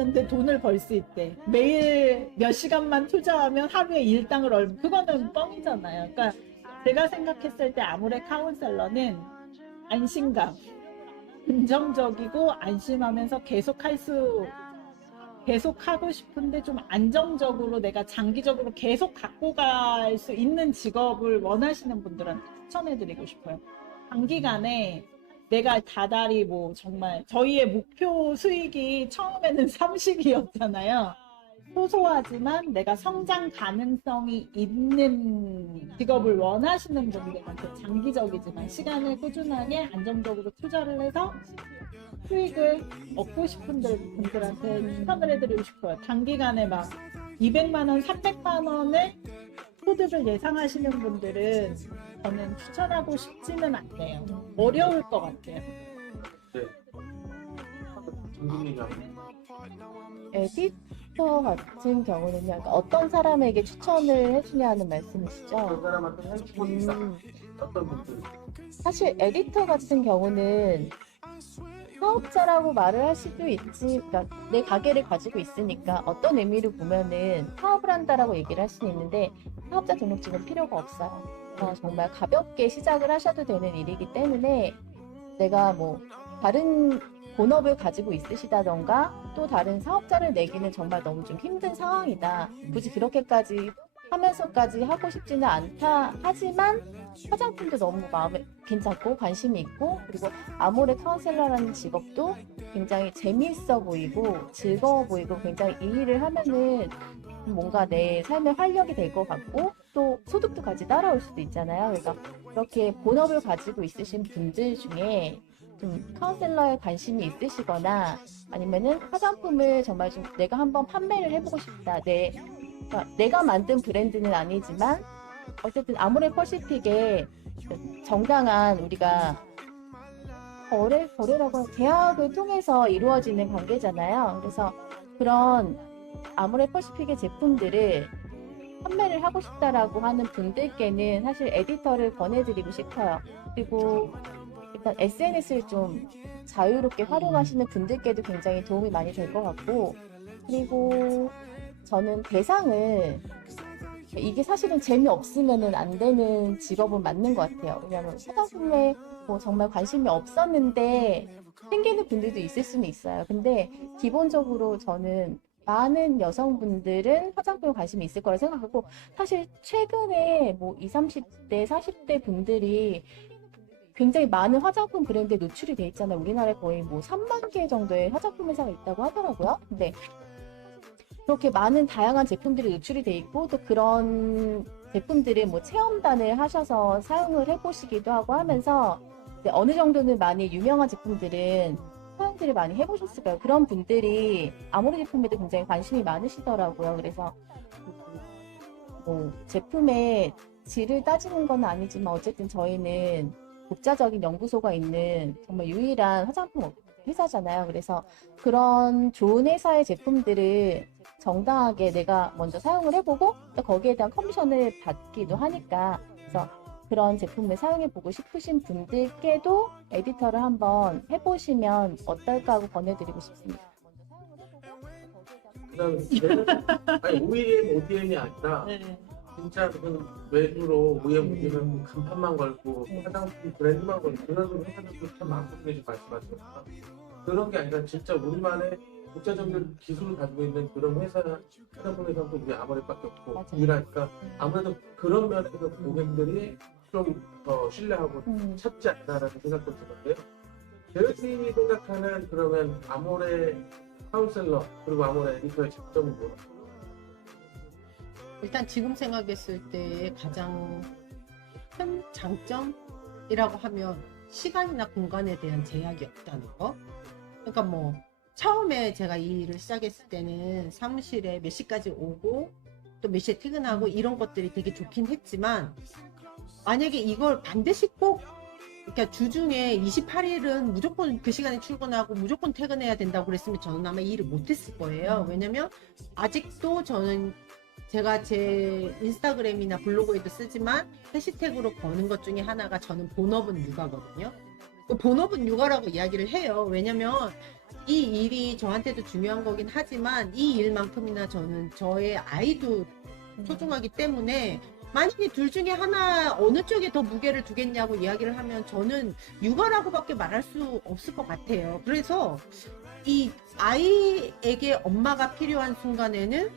근데 돈을 벌 수 있대. 매일 몇 시간만 투자하면 하루에 일당을 얼마, 그거는 뻥이잖아요. 그러니까 제가 생각했을 때 아모레 카운셀러는 안심감, 긍정적이고 안심하면서 계속 하고 싶은데 좀 안정적으로 내가 장기적으로 계속 갖고 갈 수 있는 직업을 원하시는 분들한테 추천해드리고 싶어요. 단기간에 내가 다달이 뭐 정말 저희의 목표 수익이 처음에는 30이었잖아요. 소소하지만 내가 성장 가능성이 있는 직업을 원하시는 분들한테 장기적이지만 시간을 꾸준하게 안정적으로 투자를 해서 수익을 얻고 싶은 분들한테 추천을 해드리고 싶어요. 단기간에 막 200만 원, 300만 원을 소득을 예상하시는 분들은 저는 추천하고 싶지는 않네요. 어려울 것 같아요. 네. 정국님이 에디터 같은 경우는요, 그러니까 어떤 사람에게 추천을 해주냐는 그 말씀이시죠? 사람한테 핸드폰 이상 어떤 분들 사실 에디터 같은 경우는 사업자라고 말을 할 수도 있지, 그러니까 내 가게를 가지고 있으니까 어떤 의미로 보면은 사업을 한다라고 얘기를 할 수는 있는데 사업자 등록증은 필요가 없어요. 정말 가볍게 시작을 하셔도 되는 일이기 때문에 내가 뭐 다른 본업을 가지고 있으시다던가 또 다른 사업자를 내기는 정말 너무 좀 힘든 상황이다. 굳이 그렇게까지 하면서까지 하고 싶지는 않다. 하지만 화장품도 너무 마음에 괜찮고 관심이 있고 그리고 아모레 카운셀러라는 직업도 굉장히 재미있어 보이고 즐거워 보이고 굉장히 이 일을 하면은 뭔가 내 삶의 활력이 될 것 같고 또 소득도 같이 따라올 수도 있잖아요. 그래서 이렇게 본업을 가지고 있으신 분들 중에 좀 카운셀러에 관심이 있으시거나 아니면은 화장품을 정말 좀 내가 한번 판매를 해보고 싶다. 그러니까 내가 만든 브랜드는 아니지만 어쨌든 아모레 퍼시픽에 정당한 우리가 거래라고 계약을 통해서 이루어지는 관계잖아요. 그래서 그런 아모레 퍼시픽의 제품들을 판매를 하고 싶다라고 하는 분들께는 사실 에디터를 권해드리고 싶어요. 그리고 일단 SNS를 좀 자유롭게 활용하시는 분들께도 굉장히 도움이 많이 될 것 같고 그리고 저는 대상을 이게 사실은 재미없으면 안 되는 직업은 맞는 것 같아요. 왜냐하면 화장품에 뭐 정말 관심이 없었는데 생기는 분들도 있을 수는 있어요. 근데 기본적으로 저는 많은 여성분들은 화장품에 관심이 있을 거라 생각하고 사실 최근에 뭐 20, 30대, 40대 분들이 굉장히 많은 화장품 브랜드에 노출이 돼 있잖아요. 우리나라에 거의 뭐 3만 개 정도의 화장품 회사가 있다고 하더라고요. 근데 그렇게 많은 다양한 제품들이 노출이 돼 있고 또 그런 제품들을 뭐 체험단을 하셔서 사용을 해보시기도 하고 하면서 어느 정도는 많이 유명한 제품들은 사용들을 많이 해보셨을 거예요. 그런 분들이 아모레 제품에도 굉장히 관심이 많으시더라고요. 그래서 뭐 제품의 질을 따지는 건 아니지만 어쨌든 저희는 독자적인 연구소가 있는 정말 유일한 화장품 회사잖아요. 그래서 그런 좋은 회사의 제품들을 정당하게 내가 먼저 사용을 해보고 또 거기에 대한 커미션을 받기도 하니까 그래서 그런 제품을 사용해보고 싶으신 분들께도 에디터를 한번 해보시면 어떨까 하고 권해드리고 싶습니다. 그다음에 아니 OEM, ODM이 아니라 네. 진짜 그 외주로 OEM, ODM은 간판만 걸고 화장품 브랜드만 걸고 그런 회사들도 참 많거든요. 지금 말씀하셨죠. 그런 게 아니라 진짜 우리만의 독자적인 기술을 가지고 있는 그런 화장품 회사도 우리 아모레밖에 없고 맞아요. 유일하니까 아무래도 그런 면에서 고객들이 좀 더 신뢰하고 찾지 않나라는 생각도 드는데요. 제르님이 생각하는 그러면 아모레 카운셀러 그리고 아모레 에디터의 장점은 뭐예요? 일단 지금 생각했을 때 가장 큰 장점이라고 하면 시간이나 공간에 대한 제약이 없다는 거. 그러니까 뭐 처음에 제가 이 일을 시작했을 때는 사무실에 몇 시까지 오고 또 몇 시에 퇴근하고 이런 것들이 되게 좋긴 했지만 만약에 이걸 반드시 꼭 그러니까 주중에 28일은 무조건 그 시간에 출근하고 무조건 퇴근해야 된다고 그랬으면 저는 아마 이 일을 못했을 거예요. 왜냐면 아직도 저는 제가 제 인스타그램이나 블로그에도 쓰지만 해시태그로 거는 것 중에 하나가 저는 본업은 육아거든요. 그 본업은 육아라고 이야기를 해요. 왜냐면 이 일이 저한테도 중요한 거긴 하지만 이 일만큼이나 저는 저의 아이도 소중하기 때문에 만약에 둘 중에 하나 어느 쪽에 더 무게를 두겠냐고 이야기를 하면 저는 육아라고밖에 말할 수 없을 것 같아요. 그래서 이 아이에게 엄마가 필요한 순간에는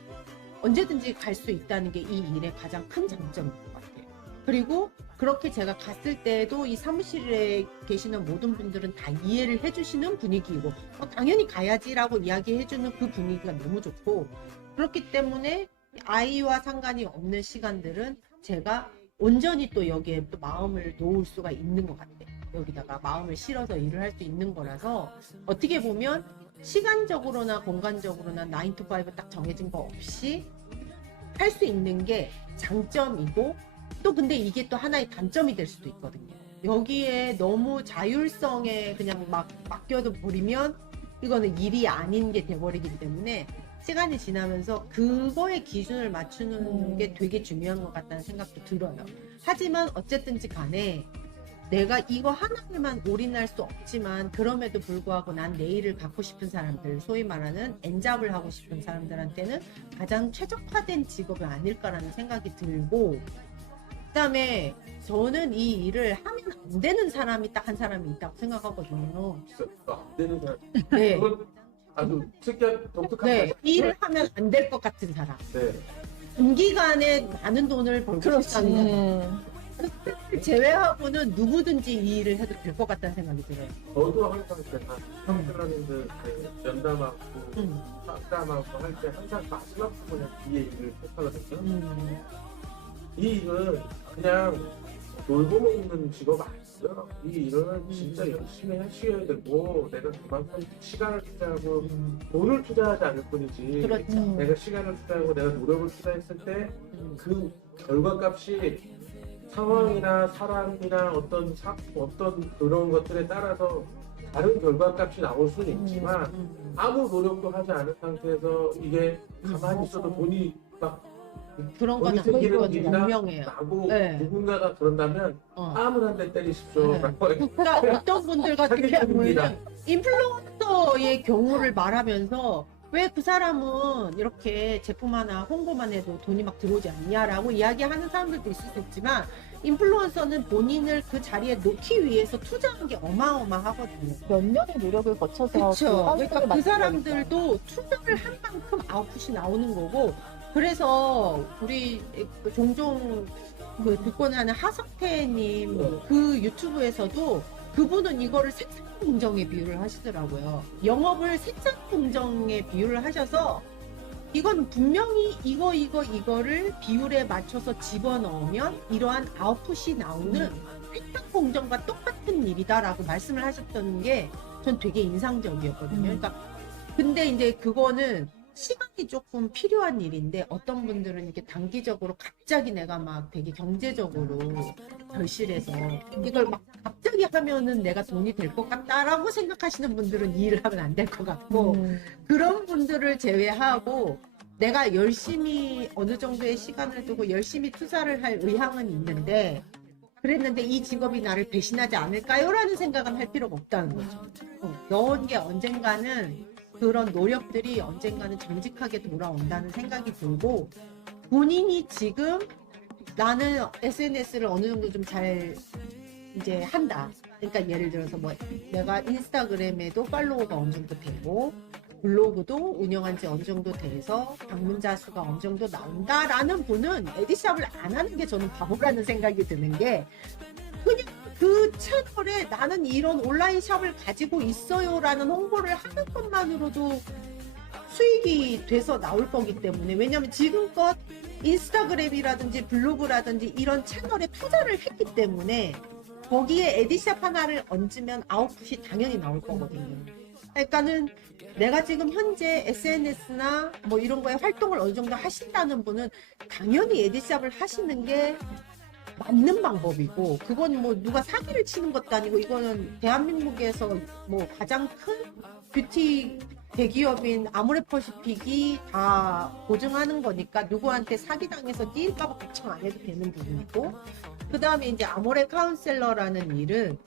언제든지 갈 수 있다는 게 이 일의 가장 큰 장점인 것 같아요. 그리고 그렇게 제가 갔을 때도 이 사무실에 계시는 모든 분들은 다 이해를 해주시는 분위기이고 당연히 가야지라고 이야기해주는 그 분위기가 너무 좋고 그렇기 때문에 아이와 상관이 없는 시간들은 제가 온전히 또 여기에 또 마음을 놓을 수가 있는 것 같아요. 여기다가 마음을 실어서 일을 할 수 있는 거라서 어떻게 보면 시간적으로나 공간적으로나 9 to 5 딱 정해진 거 없이 할 수 있는 게 장점이고 또 근데 이게 또 하나의 단점이 될 수도 있거든요. 여기에 너무 자율성에 그냥 막 맡겨도 버리면 이거는 일이 아닌 게 돼버리기 때문에 시간이 지나면서 그거에 기준을 맞추는 게 되게 중요한 것 같다는 생각도 들어요. 하지만 어쨌든지 간에 내가 이거 하나에만 올인할 수 없지만 그럼에도 불구하고 난 내일을 갖고 싶은 사람들, 소위 말하는 엔잡을 하고 싶은 사람들한테는 가장 최적화된 직업이 아닐까라는 생각이 들고 그다음에 저는 이 일을 하면 안 되는 사람이 딱 한 사람이 있다고 생각하거든요. 진짜 안 되는 사람. 네. 그건 아주 특이한 독특한 네, 사실. 이 일을 하면 안 될 것 같은 사람. 네. 단기간에 많은 돈을 벌고 싶다는 사람. 제외하고는 누구든지 이 일을 해도 될 것 같다는 생각이 들어요. 저도 항상 제가 사람들한테 면담하고 음. 상담하고 할 때 항상 마지막 부분에 뒤에 일을 택하거든요. 음. 이 일은 그냥 놀고 먹는 직업 아니고요. 이 일은 진짜 열심히 하셔야 되고 내가 그만큼 시간을 투자하고 돈을 투자하지 않을 뿐이지 그렇죠. 내가 시간을 투자하고 내가 노력을 투자했을 때 그 결과값이 상황이나 사람이나 어떤 그런 것들에 따라서 다른 결과값이 나올 수는 있지만 아무 노력도 하지 않은 상태에서 이게 가만히 있어도 돈이 막 그런 돈이 거는 생기는 그건 일이나 분명해요. 나고 네. 누군가가 그런다면 아무나 한 대 때리십시오. 네. 라고 그러니까 어떤 분들 같은 사기꾼입니다. 경우에는 인플루언서의 경우를 말하면서 왜 그 사람은 이렇게 제품 하나 홍보만 해도 돈이 막 들어오지 않냐라고 이야기하는 사람들도 있을 수 있지만 인플루언서는 본인을 그 자리에 놓기 위해서 투자한 게 어마어마하거든요. 몇 년의 노력을 거쳐서 그렇죠. 환경을 그러니까 그 만들어야 사람들도 투자를 한 만큼 아웃풋이 나오는 거고 그래서 우리 종종 그 듣고 나는 하석태님 그 유튜브에서도 그분은 이거를 생산 공정에 비유를 하시더라고요. 영업을 생산 공정에 비유를 하셔서 이건 분명히 이거를 비율에 맞춰서 집어넣으면 이러한 아웃풋이 나오는 생산 공정과 똑같은 일이다라고 말씀을 하셨던 게 전 되게 인상적이었거든요. 그러니까 근데 이제 그거는 시간이 조금 필요한 일인데 어떤 분들은 이렇게 단기적으로 갑자기 내가 막 되게 경제적으로 결실해서 이걸 막 갑자기 하면은 내가 돈이 될 것 같다라고 생각하시는 분들은 이 일을 하면 안 될 것 같고 그런 분들을 제외하고 내가 열심히 어느 정도의 시간을 두고 열심히 투자를 할 의향은 있는데 그랬는데 이 직업이 나를 배신하지 않을까요? 라는 생각은 할 필요가 없다는 거죠. 넣은 게 언젠가는 그런 노력들이 언젠가는 정직하게 돌아온다는 생각이 들고 본인이 지금 나는 SNS를 어느 정도 좀 잘 이제 한다. 그러니까 예를 들어서 뭐 내가 인스타그램에도 팔로워가 어느 정도 되고 블로그도 운영한 지 어느 정도 돼서 방문자 수가 어느 정도 나온다라는 분은 에디샵을 안 하는 게 저는 바보라는 생각이 드는 게 그냥 그 채널에 나는 이런 온라인 샵을 가지고 있어요라는 홍보를 하는 것만으로도 수익이 돼서 나올 거기 때문에 왜냐하면 지금껏 인스타그램이라든지 블로그라든지 이런 채널에 투자를 했기 때문에 거기에 에디샵 하나를 얹으면 아웃풋이 당연히 나올 거거든요. 그러니까는 내가 지금 현재 SNS나 뭐 이런 거에 활동을 어느 정도 하신다는 분은 당연히 에디샵을 하시는 게 맞는 방법이고 그건 뭐 누가 사기를 치는 것도 아니고 이거는 대한민국에서 뭐 가장 큰 뷰티 대기업인 아모레퍼시픽이 다 보증하는 거니까 누구한테 사기당해서 뛸까봐 걱정 안 해도 되는 부분이고 그 다음에 이제 아모레 카운셀러라는 일은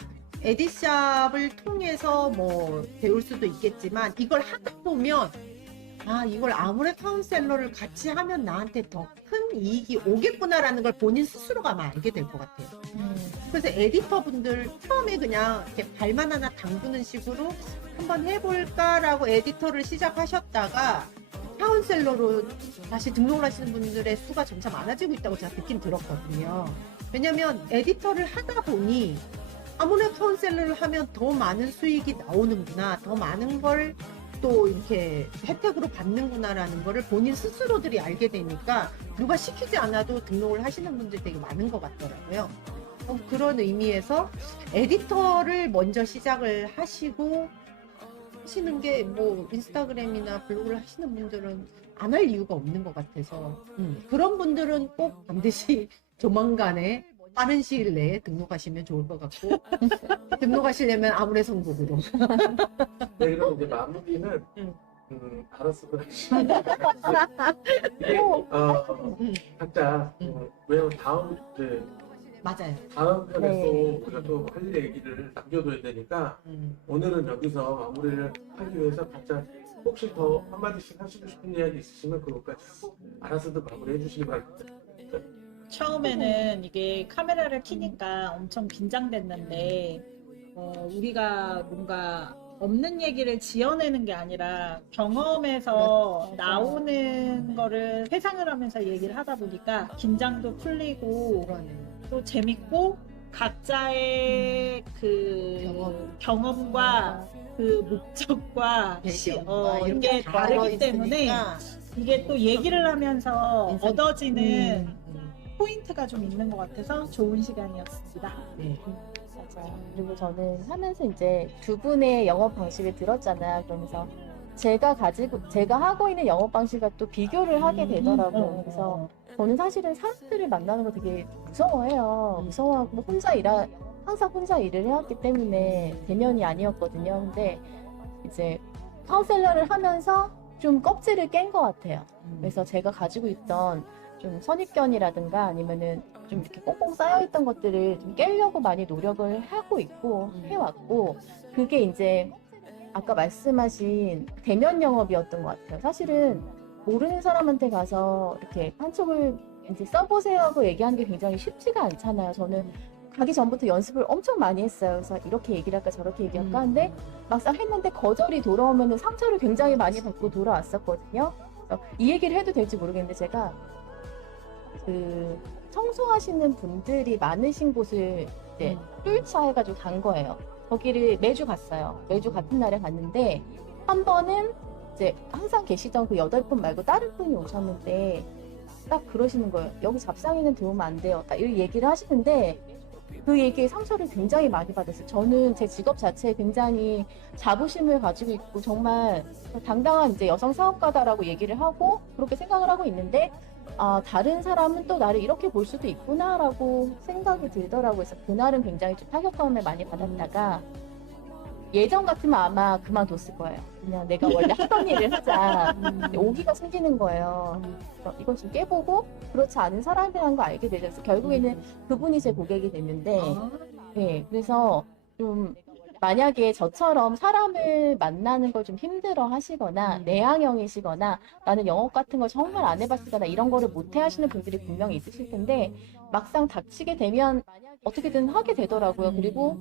에디샵을 통해서 뭐 배울 수도 있겠지만 이걸 하다 보면 아 이걸 아무래 카운셀러를 같이 하면 나한테 더 큰 이익이 오겠구나라는 걸 본인 스스로가 아마 알게 될 것 같아요. 그래서 에디터분들 처음에 그냥 이렇게 발만 하나 담그는 식으로 한번 해볼까라고 에디터를 시작하셨다가 카운셀러로 다시 등록을 하시는 분들의 수가 점차 많아지고 있다고 제가 듣긴 들었거든요. 왜냐면 에디터를 하다 보니 아무래 카운셀러를 하면 더 많은 수익이 나오는구나, 더 많은 걸 또 이렇게 혜택으로 받는구나라는 거를 본인 스스로들이 알게 되니까 누가 시키지 않아도 등록을 하시는 분들이 되게 많은 것 같더라고요. 그런 의미에서 에디터를 먼저 시작을 하시고 하시는 게 뭐 인스타그램이나 블로그를 하시는 분들은 안 할 이유가 없는 것 같아서 그런 분들은 꼭 반드시 조만간에 빠른 시일 내에 등록하시면 좋을 것 같고 등록하시려면 아무래 선곡으로 네, 그럼 이제 마무리는 알았어. 이게 각자 왜냐면 다음 이제 맞아요. 다음 편에 네. 또 우리가 또 할 얘기를 남겨둬야 되니까 오늘은 여기서 마무리를 하기 위해서 각자 혹시 더 한마디씩 하시고 싶은 이야기 있으시면 그것까지 알아서도 마무리해 주시기 바랍니다. 처음에는 이게 카메라를 켜니까 엄청 긴장됐는데 우리가 뭔가 없는 얘기를 지어내는 게 아니라 경험에서 나오는 거를 회상을 하면서 얘기를 하다 보니까 긴장도 풀리고 또 재밌고 각자의 그 경험과 그 목적과 이게 다르기 때문에 이게 또 얘기를 하면서 얻어지는 포인트가 좀 있는 것 같아서 좋은 시간이었습니다. 맞아요. 그리고 저는 하면서 이제 두 분의 영업 방식을 들었잖아요. 그러면서 제가 하고 있는 영업 방식과 또 비교를 하게 되더라고요. 그래서 저는 사실은 사람들을 만나는 거 되게 무서워해요. 무서워하고 항상 혼자 일을 해왔기 때문에 대면이 아니었거든요. 근데 이제 카운셀러를 하면서 좀 껍질을 깬 것 같아요. 그래서 제가 가지고 있던 좀 선입견이라든가 아니면은 좀 이렇게 꽁꽁 쌓여있던 것들을 좀 깨려고 많이 노력을 하고 있고 해왔고 그게 이제 아까 말씀하신 대면 영업이었던 것 같아요. 사실은 모르는 사람한테 가서 이렇게 한 촉을 이제 써보세요 하고 얘기하는 게 굉장히 쉽지가 않잖아요. 저는 가기 전부터 연습을 엄청 많이 했어요. 그래서 이렇게 얘기를 할까 저렇게 얘기할까 하는데 막상 했는데 거절이 돌아오면 상처를 굉장히 많이 받고 돌아왔었거든요. 그래서 이 얘기를 해도 될지 모르겠는데 제가 그 청소하시는 분들이 많으신 곳을 이제 뚫자 해가지고 간 거예요. 거기를 매주 갔어요. 매주 같은 날에 갔는데 한 번은 이제 항상 계시던 그 8분 말고 다른 분이 오셨는데 딱 그러시는 거예요. 여기 잡상이는 들어오면 안 돼요. 딱 이런 얘기를 하시는데 그 얘기에 상처를 굉장히 많이 받았어요. 저는 제 직업 자체에 굉장히 자부심을 가지고 있고 정말 당당한 이제 여성 사업가다라고 얘기를 하고 그렇게 생각을 하고 있는데 다른 사람은 또 나를 이렇게 볼 수도 있구나라고 생각이 들더라고요. 그래서 그날은 굉장히 좀 타격감을 많이 받았다가 예전 같으면 아마 그만뒀을 거예요. 그냥 내가 원래 하던 일을 하자. 오기가 생기는 거예요. 그래서 이걸 좀 깨보고 그렇지 않은 사람이라는 거 알게 되죠. 결국에는 그분이 제 고객이 됐는데 네, 그래서 좀 만약에 저처럼 사람을 만나는 걸 좀 힘들어 하시거나 내향형이시거나 나는 영업 같은 거 정말 안 해봤으니까 나 이런 거를 못해 하시는 분들이 분명히 있으실 텐데 막상 닥치게 되면 어떻게든 하게 되더라고요. 그리고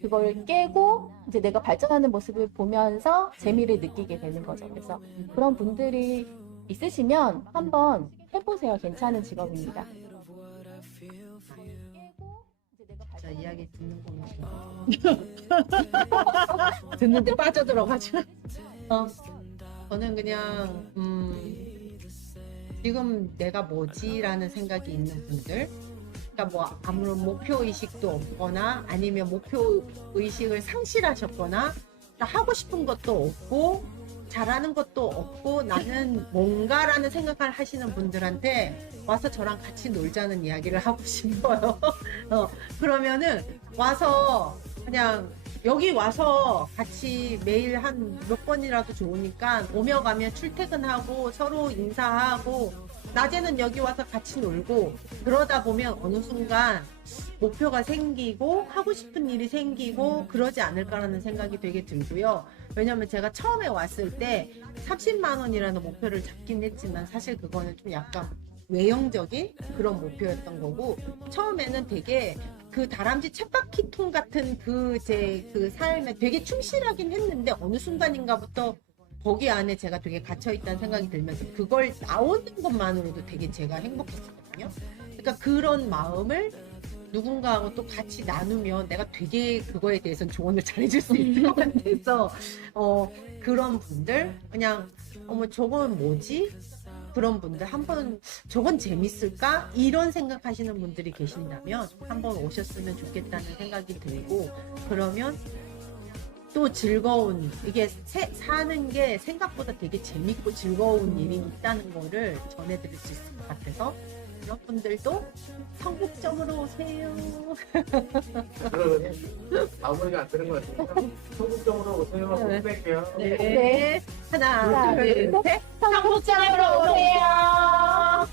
그걸 깨고 이제 내가 발전하는 모습을 보면서 재미를 느끼게 되는 거죠. 그래서 그런 분들이 있으시면 한번 해보세요. 괜찮은 직업입니다. 자, 이야기 듣는 거면 듣는데 빠져들어가지고 저는 그냥 지금 내가 뭐지라는 생각이 있는 분들 그러니까 뭐 아무런 목표 의식도 없거나 아니면 목표 의식을 상실하셨거나 하고 싶은 것도 없고 잘하는 것도 없고 나는 뭔가라는 생각을 하시는 분들한테 와서 저랑 같이 놀자는 이야기를 하고 싶어요. 그러면은 와서 그냥 여기 와서 같이 매일 한 몇 번이라도 좋으니까 오며 가며 출퇴근하고 서로 인사하고 낮에는 여기 와서 같이 놀고 그러다 보면 어느 순간 목표가 생기고 하고 싶은 일이 생기고 그러지 않을까라는 생각이 되게 들고요. 왜냐면 제가 처음에 왔을 때 30만 원이라는 목표를 잡긴 했지만 사실 그거는 좀 약간 외형적인 그런 목표였던 거고 처음에는 되게 그 다람쥐 쳇바퀴통 같은 그 삶에 되게 충실하긴 했는데 어느 순간인가부터 거기 안에 제가 되게 갇혀있다는 생각이 들면서 그걸 나오는 것만으로도 되게 제가 행복했었거든요. 그러니까 그런 마음을 누군가하고 또 같이 나누면 내가 되게 그거에 대해서 조언을 잘해줄 수 있을 것 같아서 그런 분들 그냥 어머 저건 뭐지? 그런 분들 한번 저건 재밌을까? 이런 생각하시는 분들이 계신다면 한번 오셨으면 좋겠다는 생각이 들고 그러면 또 즐거운 이게 사는 게 생각보다 되게 재밌고 즐거운 일이 있다는 거를 전해드릴 수 있을 것 같아서 그런 분들도 성북점으로 오세요. 그러면 아무리가 안 되는 것 같아요. 소극적으로 오세요. 꼭 뺄게요. 네. 하나, 하나, 둘, 둘, 셋. 성북점으로 오세요.